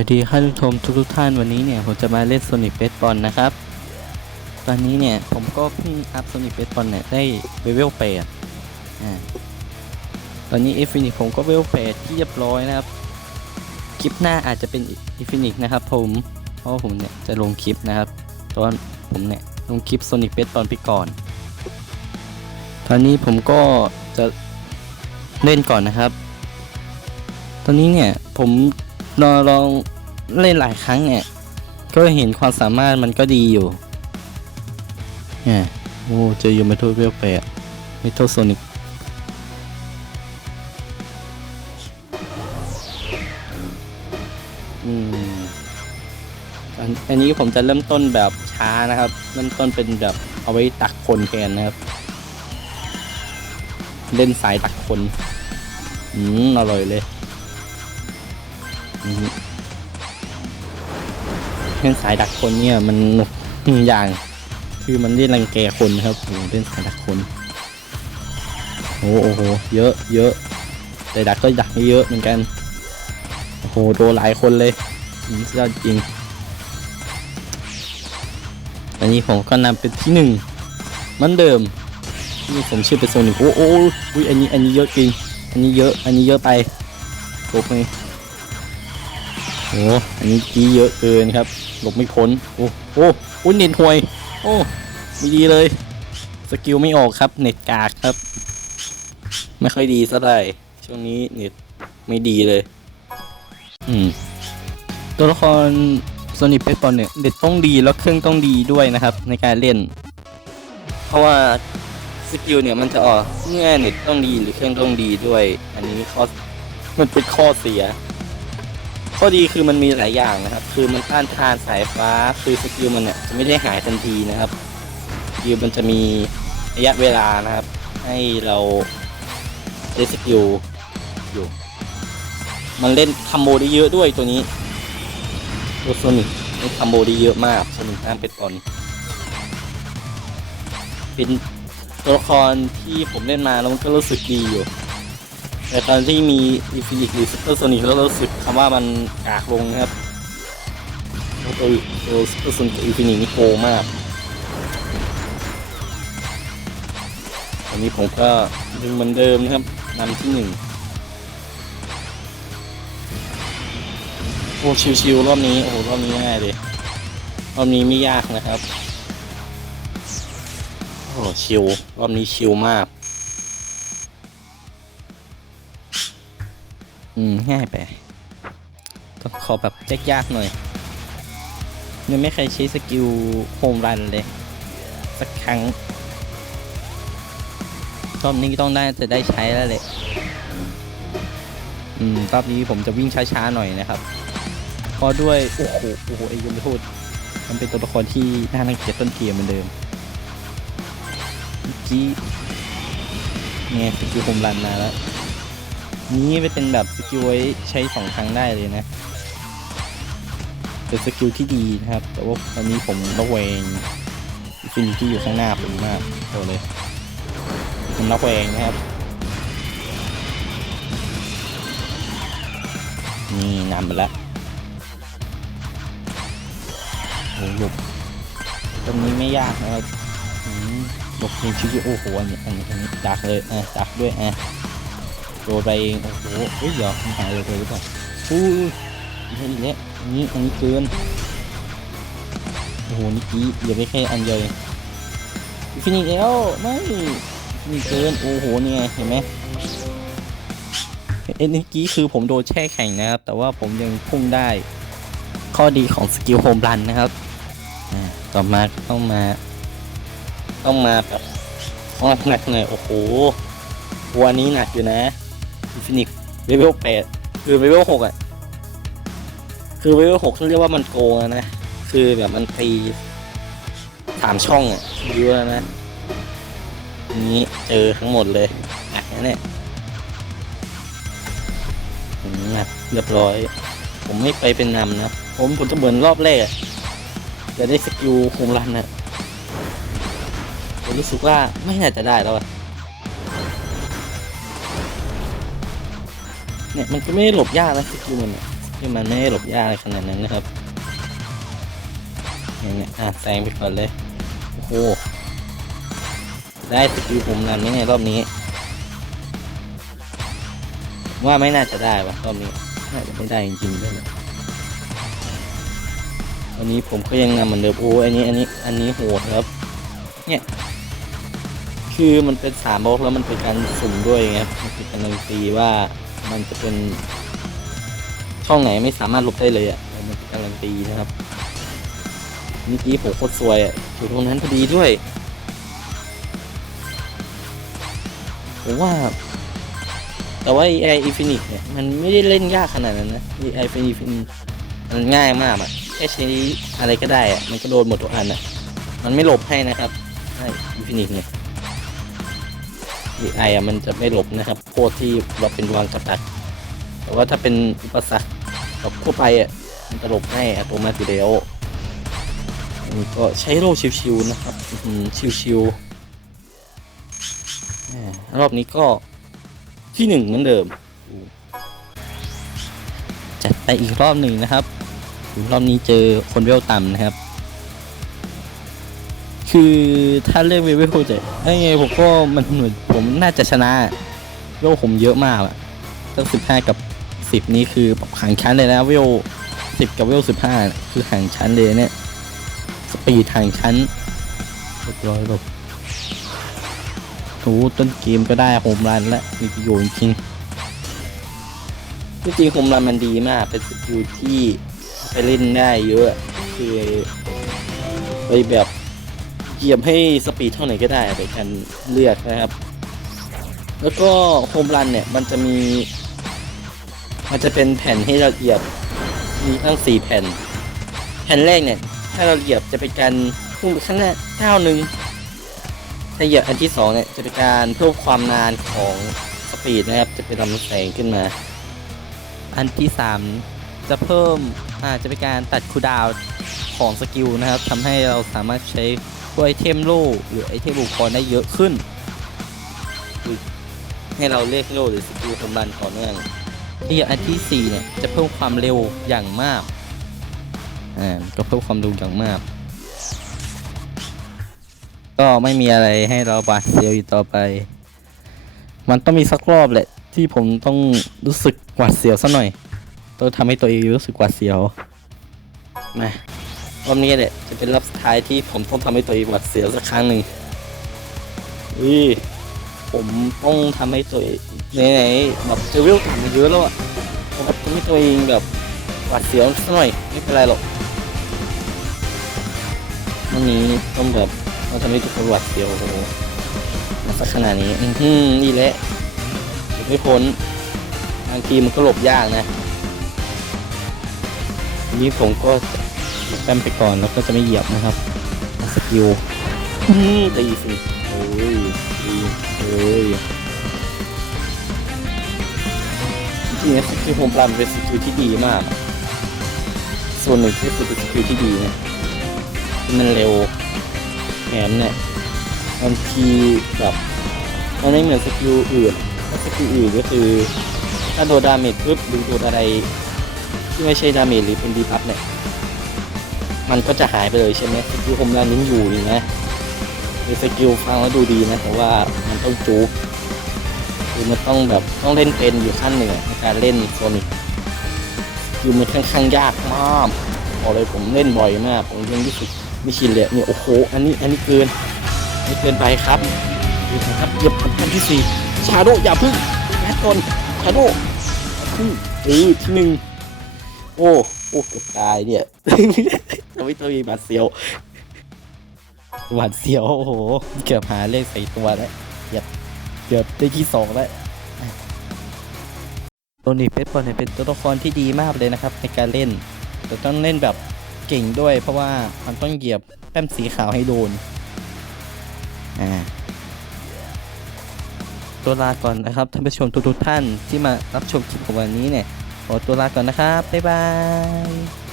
วัสดีค่ะทุกชมทุกทุกๆท่านวันนี้เนี่ยผมจะมาเล่น Sonic b a s e b a l นะครับ ตอนนี้เนี่ยผมก็เพิ่งอัพ Sonic b a s e b a l เนี่ยได้เลเวล8อ่าตอนนี้ i n f i n i t ผมก็เวลเวล8ที่เรียบร้อยนะครับ คลิปหน้าอาจจะเป็น i n f i n i t นะครับผมเพราะผมเนี่ยจะลงคลิปนะครับตอนผมเนี่ยลงคลิป Sonic b a s e b a l ไปก่อน ตอนนี้ผมก็จะเล่นก่อนนะครับ ตอนนี้เนี่ยผม ลองลองเล่นหลายครั้งเนี่ย ก็เห็นความสามารถมันก็ดีอยู่เนี่ยโอ้เจอยูมาโทเวลแปดเมทัลโซนิกอืมอันอันนี้ผมจะเริ่มต้นแบบช้านะครับ เริ่มต้นเป็นแบบเอาไว้ตักคนแทนนะครับ เล่นสายตักคน อืมอร่อยเลย เล่นสายดักคนเนี่ยมันหนุกอย่าง คือมันเล่นรังแกคนนะครับโอ้เล่นสายดักคนโอ้โหเยอะเยอะแต่ดักก็ดักไม่เยอะเหมือนกันโอ้โหโดนหลายคนเลยอืมสุดยอดจริงอันนี้ผมก็นำเป็นที่หนึ่งเหมือนเดิมนี่ผมชื่อเป็นโซนิกโอ้โอ้โอ้อุ้ยอันนี้อันนี้เยอะจริงอันนี้เยอะอันนี้เยอะไปหลบไง โอ้อันนี้จี้เยอะเกินครับ หลบไม่พ้น โอ้โอ้โอ้เน็ตห่วย โอ้ไม่ดีเลย สกิลไม่ออกครับ เน็ตกากครับ ไม่ค่อยดีสักเท่าไหร่ช่วงนี้เน็ตไม่ดีเลย อืม ตัวละครโซนิ c เ a สบอลเนี่ยเน็ตต้องดีแล้วเครื่องต้องดีด้วยนะครับ ในการเล่น เพราะว่าสกิลเนี่ยมันจะออกเมื่อเน็ตต้องดีหรือเครื่องต้องดีด้วย อันนี้ข้อมันเป็นข้อเสีย ข้อดีคือมันมีหลายอย่างนะครับ คือมันต้านทานสายฟ้า คือสกิลมันเนี่ยจะไม่ได้หายทันทีนะครับสกิลมันจะมีระยะเวลานะครับ ให้เราได้สกิลอยู่ มันเล่นคัมโบได้เยอะด้วยตัวนี้ตัวโซนิกเล่นคัมโบได้เยอะมากโซนิกตั้งเป็นตอนเป็นตัวละครที่ผมเล่นมาแล้วมันก็รู้สึกดีอยู่ แต่ตอนที่มีอินฟินิตหรือซูเปอร์โซนิกแล้วเรู้สึกคำว่ามันกากลงนะครับตัวตัวซูเปอร์โซนิกอินฟินิตนี่โกงมากอันนี้ผมก็ดึงเหมือนเดิมนะครับนำที่หนึ่งโอ้ชิวๆรอบนี้โอ้โหรอบนี้ง่ายเลยรอบนี้ไม่ยากนะครับโอ้ชิลรอบนี้ชิลมาก อืม ง่ายไปต้องขอแบบยากๆหน่อยยังไม่เคยใช้สกิลโฮมรันเลย สักครั้งรอบนี้ต้องได้จะได้ใช้แล้วแหละอืมรอบนี้ผมจะวิ่งช้าๆหน่อยนะครับเพราะด้วย โอ้โห โอ้โหไอ้ยมทูตมันเป็นตัวละครที่น่ารังเกียจต้นเกมเหมือนเดิมเมื่อกี้เนี่ยสกิลโฮมรันมาแล้ว นี้ไปเป็นแบบสกิลไว้ใช้สองครั้งได้เลยนะ เป็นสกิลที่ดีนะครับ แต่ว่าตอนนี้ผมระแวงฟินที่อยู่ข้างหน้าผมมากโตเลยผมระแวงนะครับ นี่นำไปแล้วโอ้หลบตรงนี้ไม่ยากนะครับหลบในชีวิตโอ้โหอันนี้อันนี้อันนี้ดักเลยอะดักด้วยอะ โดนไปเองโอ้โหเฮ้ยเดี๋ยวมันหายเลยเลยหรือเปล่าอู้ยอีกแล้วอันนี้อันนี้เกินโอ้โหนี่กี้อย่าไปแค่อันเดียวเองฟินิชแล้วไม่นี่เกินโอ้โหนี่ไงเห็นไหมเอ็นนี่กี้คือผมโดนแช่แข็งนะครับ แต่ว่าผมยังพุ่งได้ ข้อดีของสกิลโฮมรันนะครับต่อมาต้องมา ต้องมาแบบต้อหนักหน่อยโอ้โหวันนี้หนักอยู่นะ ฟินิกเลเวลแปดคือเลเวลหกอะ คือเลเวลหกที่เรียกว่ามันโกงนะ คือแบบมันตีสามช่องอะเยอะนะนี้เจอทั้งหมดเลยหนักนะเนี่ยอืมหนักเรียบร้อย ผมไม่ไปเป็นนำนะ ผมผมจะเหมือนรอบแรกจะได้สกิลโฮมรันอะผมรู้สึกว่าไม่น่าจะได้แล้วอะ เนี่ยมันก็ไม่ได้หลบยากนะสกิลมันอะที่มันไม่ได้หลบยากขนาดนั้นนะครับอย่างเงี้ยอะแซงไปก่อนเลยโอ้โหได้สกิลผมนันไหมในรอบนี้ ว่าไม่น่าจะได้วะรอบนี้น่าจะไม่ได้จริงๆด้วยนะวันนี้ผมก็ยังนำเหมือนเดิมโอ้อันนี้อันนี้อันนี้โหดครับ เนี่ยคือมันเป็นสามบล็อกแล้วมันเป็นการสุ่มด้วยไงครับมันเป็นการันตีว่า มันจะเป็นช่องไหนไม่สามารถหลบได้เลยอะมันการันตีนะครับเมื่อกี้ผมโคตรซวยอะอยู่ตรงนั้นพอดีด้วยผมว่า แต่ว่า AI Infinite เนี่ย มันไม่ได้เล่นยากขนาดนั้นนะ AI Infinite มันง่ายมากอะแค่ใช้อะไรก็ได้อะ มันก็โดนหมดทุกอันอะ มันไม่หลบให้นะครับใช่ Infinite เนี่ย AI อะมันจะไม่หลบนะครับโคตรที่เราเป็นวางกับดัก แต่ว่าถ้าเป็นอุปสรรคแบบทั่วไปอะมันจะหลบให้อัตโนมัติอยู่แล้วอันนี้ก็ใช้โล่ชิวๆนะครับชิวๆรอบนี้ก็ที่หนึ่งเหมือนเดิม จัดไปอีกรอบหนึ่งนะครับรอบนี้เจอคนเวลต่ำนะครับ คือถ้าเลือกเวลจะยังไงผมก็มันเหมือนผมน่าจะชนะเวลผมเยอะมากอะตั้งสิบห้ากับสิบนี้คือแบบห่างชั้นเลยนะเวลสิบกับเวลสิบห้าคือห่างชั้นเลยเนี่ยสปีดห่างชั้นเรียบร้อยแบบโอ้โหต้นเกมก็ได้โฮมรันและมีประโยชน์จริงจริงๆโฮมรันมันดีมาก เป็นสกิลที่ไปเล่นได้เยอะคือไปแบบ เหยียบให้สปีดเท่าไหร่ก็ได้ไปกันเลือกนะครับ แล้วก็โฮมรันเนี่ยมันจะมี มันจะเป็นแผ่นให้เราเหยียบมีตั้งสี่แผ่น แผ่นแรกเนี่ย ถ้าเราเหยียบจะเป็นการพุ่งไปข้างหน้าก้าวหนึ่งถ้าเหยียบอันที่สองเนี่ยจะเป็นการเพิ่มความนานของสปีดนะครับ จะเป็นลำแสงขึ้นมา อันที่สามจะเพิ่มอาจจะเป็นการตัดคูดาวของสกิลนะครับทำให้เราสามารถใช้ ตัวไอเทมโล่หรือไอเทมอุปกรณ์ได้เยอะขึ้น ให้เราเรียกโล่หรือสกิลทำบันต่อเนื่องที่อันที่4เนี่ยจะเพิ่มความเร็วอย่างมากอ่าก็เพิ่มความเร็วอย่างมาก ก็ไม่มีอะไรให้เราบาดเสียวอีกต่อไป มันต้องมีสักรอบแหละ ที่ผมต้องรู้สึกหวาดเสียวสักหน่อยต้องทำให้ตัวเองรู้สึกหวาดเสียวมา รอบนี้แหละจะเป็นรอบสุดท้ายที่ผมต้องทำให้ตัวเองหวาดเสียวสักครั้งหนึ่งอุ้ยผมต้องทำให้ตัวเองไหนๆแบบเจอวิวต่ำมาเยอะแล้วอะผมแบบทำให้ตัวเองแบบหวาดเสียวสักหน่อยไม่เป็นไรหรอกวันนี้ต้องแบบต้องทำให้ทุกคนหวาดเสียวโอ้โหมาสักขนาดนี้อือหือนี่แหละหลบไม่พ้นบางทีมันก็หลบยากนะทีนี้ผมก็จะ แต้มไปก่อนแล้วก็จะไม่เหยียบนะครับสกิลตีสิโอ้ยดีเอ้ยจริงๆนะสกิลโฮมรันเป็นสกิลที่ดีมาก ส่วนหนึ่งที่คือเป็นสกิลที่ดีนะที่มันเร็วแถมเนี่ยบางทีแบบมันไม่เหมือนสกิลอื่นถ้าสกิลอื่นก็คือ ถ้าโดนดาเมจปุ๊บหรือโดนอะไรที่ไม่ใช่ดาเมจหรือเป็นดีพับเนี่ย มันก็จะหายไปเลยใช่ไหมสกิลโฮมรันยังอยู่นี่นะมีสกิลฟังแล้วดูดีนะแต่ว่ามันต้องจูบคือมันต้องแบบต้องเล่นเป็นอยู่ขั้นหนึ่งในการเล่นโซนิกคือมันค่อนข้างยากมากบอกเลยผมเล่นบ่อยมากผมยังรู้สึกไม่ชินเลยเนี่ยโอ้โหอันนี้อันนี้เกินนี่เกินไปครับเกินไปครับเหยียบอันที่สี่ชาโดอย่าพึ่งแอดก่อนชาโดพึ่งเออที่หนึ่งโอ้ โอ้เกือบตายเนี่ยทำให้ตัวเองบาดเสียวหวาดเสียวโอ้โห เกือบหาเลขใส่ตัวแล้วเกือบเกือบได้ที่สองแล้วตัวนี้เป็นบอลเนี่ยเป็นตัวละครที่ดีมากเลยนะครับ ในการเล่น แต่ต้องเล่นแบบเก่งด้วย เพราะว่ามันต้องเหยียบแป้มสีขาวให้โดนอ่าตัวลาก่อนนะครับท่านผู้ชมทุกๆท่านที่มารับชมคลิปของวันนี้เนี่ย ขอตัวลาก่อนนะครับ บ๊ายบาย